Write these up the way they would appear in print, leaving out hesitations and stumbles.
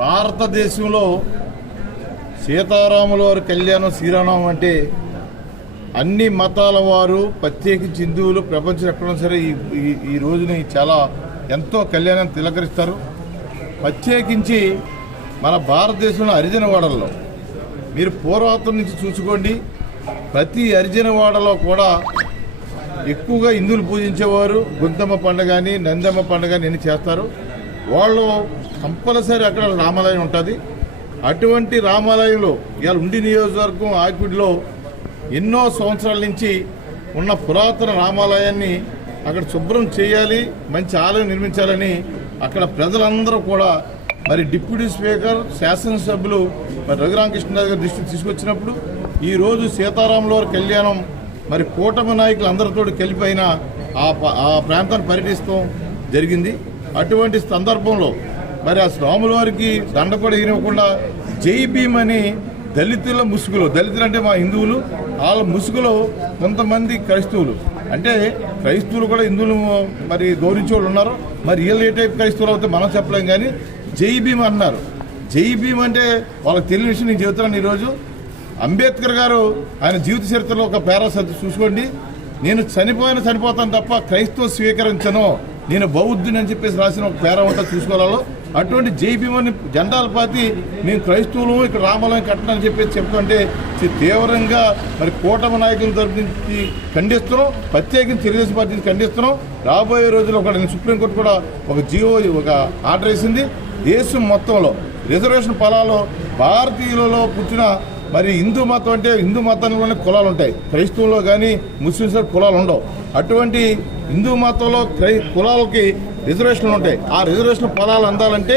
భారతదేశంలో సీతారాముల వారి కళ్యాణం శ్రీరామనవమి అంటే అన్ని మతాల వారు ప్రత్యేకించి హిందువులు ప్రపంచం ఎక్కడైనా సరే ఈ రోజుని చాలా ఎంతో కళ్యాణం తిలకరిస్తారు. ప్రత్యేకించి మన భారతదేశంలో హరిజనవాడల్లో మీరు పూర్వతం నుంచి చూసుకోండి, ప్రతి హరిజనవాడలో కూడా ఎక్కువగా హిందువులు పూజించేవారు గుంతమ్మ పండుగ కానీ నందమ్మ పండుగ కానీ ఎన్ని చేస్తారు. వాళ్ళు కంపల్సరీ అక్కడ రామాలయం ఉంటుంది. అటువంటి రామాలయంలో ఇవాళ ఉండి నియోజకవర్గం ఆకివీడులో ఎన్నో సంవత్సరాల నుంచి ఉన్న పురాతన రామాలయాన్ని అక్కడ శుభ్రం చేయాలి, మంచి ఆలయం నిర్మించాలని అక్కడ ప్రజలందరూ కూడా మరి డిప్యూటీ స్పీకర్ శాసనసభ్యులు మరి రఘురామకృష్ణరాజు గారి దృష్టికి తీసుకొచ్చినప్పుడు ఈరోజు సీతారాముల వారి కళ్యాణం మరి కూటమి నాయకులు అందరితో కలిపైన ఆ ప్రాంతాన్ని పర్యటిస్తాం జరిగింది. అటువంటి సందర్భంలో మరి ఆ రాముల వారికి దండ కూడా ఇవ్వకుండా జై భీమ్ అని దళితుల ముసుగులో, దళితులు అంటే మా హిందువులు, వాళ్ళ ముసుగులో కొంతమంది క్రైస్తవులు, అంటే క్రైస్తవులు కూడా హిందువులు మరి గౌరవించే వాళ్ళు ఉన్నారు. మరి వీళ్ళు ఏ టైప్ క్రైస్తవులు అయితే మనం చెప్పలేం, కానీ జై భీమ్ అన్నారు. జై భీమ్ అంటే వాళ్ళకి తెలియని విషయం నేను చెబుతున్నాను. ఈరోజు అంబేద్కర్ గారు ఆయన జీవిత చరిత్రలో ఒక పారాసత్ చూసుకోండి, నేను చనిపోతాను తప్ప క్రైస్తవ స్వీకరించను, నేను బౌద్ధుని అని చెప్పేసి రాసిన ఒక పేర ఉంటుంది చూసుకోవాలో. అటువంటి జై భీమని జెండాల పాతి మేము క్రైస్తవులు ఇక్కడ రామాలయం కట్టనని చెప్పేసి చెప్తుంటే తీవ్రంగా మరి కూటమి నాయకుల తరఫు నుంచి ఖండిస్తున్నాం, ప్రత్యేకించి తెలుగుదేశం పార్టీని ఖండిస్తున్నాం. రాబోయే రోజుల్లో ఒక సుప్రీంకోర్టు కూడా ఒక ఆర్డర్ వేసింది. దేశం మొత్తంలో రిజర్వేషన్ ఫలాలు భారతీయులలో పుట్టిన మరి హిందూ మతం అంటే హిందూ మతంలోనే కులాలు ఉంటాయి, క్రైస్తవుల్లో కానీ ముస్లింస్లో కులాలు ఉండవు. అటువంటి హిందూ మతంలో కులాలకి రిజర్వేషన్లు ఉంటాయి. ఆ రిజర్వేషన్ ఫలాలు అందాలంటే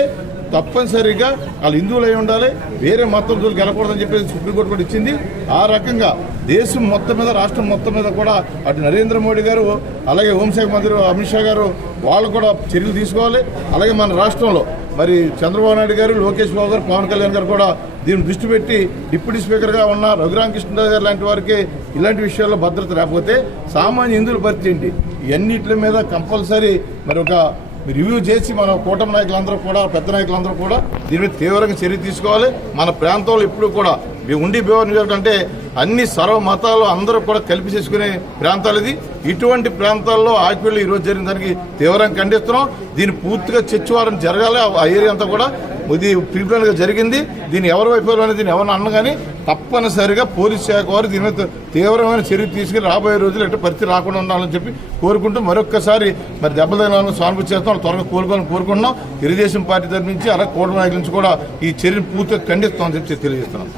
తప్పనిసరిగా వాళ్ళు హిందువులు అయి ఉండాలి, వేరే మతం జోలికి వెళ్ళకూడదని చెప్పేసి సుప్రీంకోర్టు కూడా ఇచ్చింది. ఆ రకంగా దేశం మొత్తం మీద, రాష్ట్రం మొత్తం మీద కూడా అటు నరేంద్ర మోడీ గారు, అలాగే హోంశాఖ మంత్రి అమిత్ షా గారు వాళ్ళు కూడా చర్యలు తీసుకోవాలి. అలాగే మన రాష్ట్రంలో మరి చంద్రబాబు నాయుడు గారు, లోకేష్ బాబు గారు, పవన్ కళ్యాణ్ గారు కూడా దీన్ని దృష్టి పెట్టి డిప్యూటీ స్పీకర్గా ఉన్న రఘురామకృష్ణరాజు గారు లాంటి వారికి ఇలాంటి విషయాల్లో భద్రత లేకపోతే సామాన్య హిందువుల పరిస్థితి ఏంటి, ఇవన్నిటి మీద కంపల్సరీ మరి ఒక రివ్యూ చేసి మన కూటమి నాయకులందరూ కూడా, పెద్ద నాయకులందరూ కూడా దీని మీద తీవ్రంగా చర్య తీసుకోవాలి. మన ప్రాంతంలో ఇప్పుడు కూడా ఉండి నియోజకవర్గం అంటే అన్ని సర్వ మతాలు అందరూ కూడా కలిపి చేసుకునే ప్రాంతాలు ఇది. ఇటువంటి ప్రాంతాల్లో ఆకివీడులో ఈరోజు జరిగిన దానికి తీవ్రంగా ఖండిస్తున్నాం. దీన్ని పూర్తిగా చర్చవారం జరగాలి. ఆ ఏరియా అంతా కూడా ఇది ప్రీప్లాన్ గా జరిగింది. దీన్ని ఎవరి వైపు అనేది దీన్ని ఎవరిని అన్న కానీ తప్పనిసరిగా పోలీస్ శాఖ వారు దీని మీద తీవ్రమైన చర్య తీసుకుని రాబోయే రోజులు ఎట్లా పరిస్థితి రాకుండా ఉండాలని చెప్పి కోరుకుంటూ మరొక్కసారి మరి దెబ్బతైన సానుభూతి చేస్తాం, త్వరగా కోలుకోవాలని కోరుకుంటున్నాం. తెలుగుదేశం పార్టీ తరఫు నుంచి అలాగే కూటమి నాయకుల నుంచి కూడా ఈ చర్యను పూర్తిగా ఖండిస్తామని చెప్పి తెలియజేస్తున్నాం.